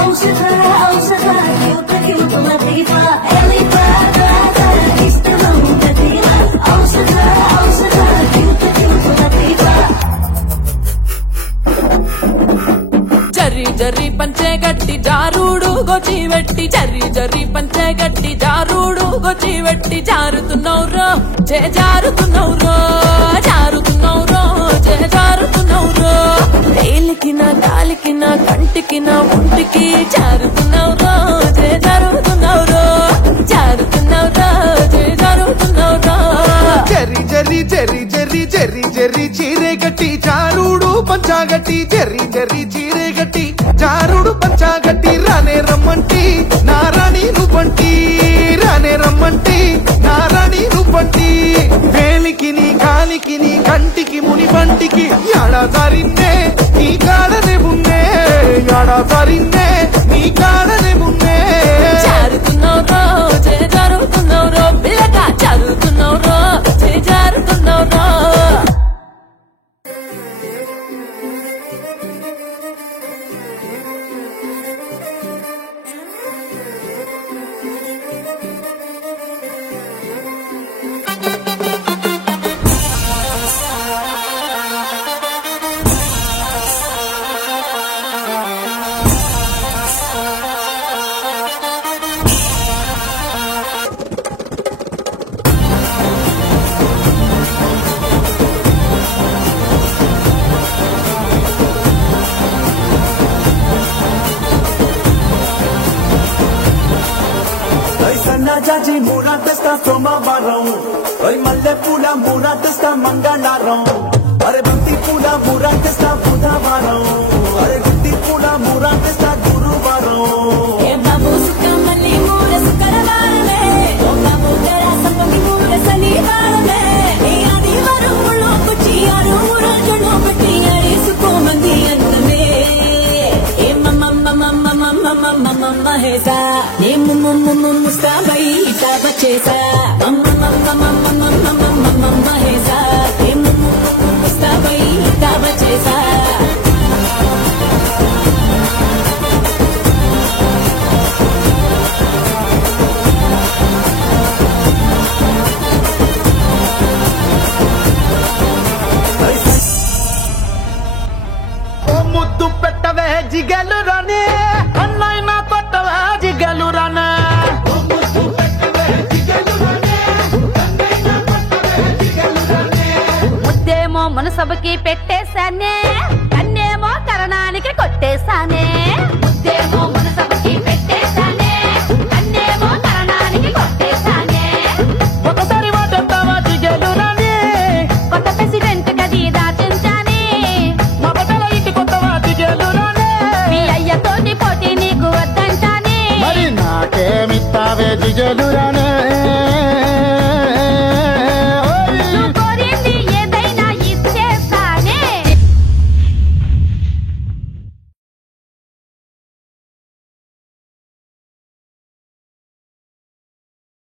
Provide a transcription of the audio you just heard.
ఔషధ ఔషధ cute cute Latifa ఎలిఫా ఇష్టం ప్రతిభా ఔషధ ఔషధ క్యూట్ క్యూట్ లతీఫా జర్రి జర్రి పంచే గట్టి జారుడు గొచ్చి వెట్టి జర్రి జర్రి పంచే గట్టి జారుడు గొచ్చి వెట్టి జారుతున్నౌరో చే జారుతున్నౌరో జారుతున్నౌరో చే జారుతున్నౌరో ఏలికిన కాలికిన కంటికిన ఒంటికి జారుతున్నౌరో చే జారుతున్నౌరో జారుతున్నౌరో చే జారుతున్నౌరో జర్రి జర్రి జర్రి జర్రి జర్రి జర్రి చీరే గట్టి జారుడు పంచాగట్టి జర్రి జర్రి చీరే గట్టి జారుడు పంచాగట్టి రానే రమ్మంటి నారాణి నువ్వంటి రానే రమ్మంటి నారాణి నువ్వంటి వేలికి నీ కాలికి నీ కంటికి ముని పంటికి ఏడాదారిందే నీ కాడనే మున్నే ఏడాదారిందే నీ కాడనే మున్నే జారుతున్నౌరో చే జారుతున్నౌరో పిల్లగా జారుతున్నౌరో చే జారుతున్నౌరో జాజి మూరా తెస్తా సోమవారం మల్లె పూల మూరా తెస్తా మంగళవారం అరే బంతి పూల మూరా తెస్తా బుధవారం అరే గుత్తి పూల మూరా తెస్తా గురువారం ఏ బాబు సుఖమని మూర శుక్రవారమే ఓ బాబు తెరా సంపంగి మూర శనివారమే ఏ ఆదివారం లోకొచ్చి ఆరు రోజులు పెట్టి ఆడేసుకోమంది అందమే ఏ మమ్మ హేసా ఏ ముస్తాబై ఇటాబ చేసా మమ్మ హేసా ఏ ముస్తాబై ఇటాబ చేసా ఓ ముద్దు పెట్టవే జిగలు రానే అన్నైనా కొట్టవే జిగలు రానే ముద్దేమో మనసభకి పెట్టేశానే కన్నేమో కరణానికి కొట్టేశానే ముద్దేమో మనసభకి పెట్టేశానే కన్నేమో కరణానికి కొట్టేశానే ఒకసారి మాట్లాడతావా జిగలు రానే కొత్త ప్రెసిడెంట్ గది దాచించానే మా బట్టల ఇంటి కొత్తవా జిగలు రానే మీ అయ్యతోటి పోటీ నీకు వద్దంటానే మరి నాకేమిస్తావే జిగలు రానే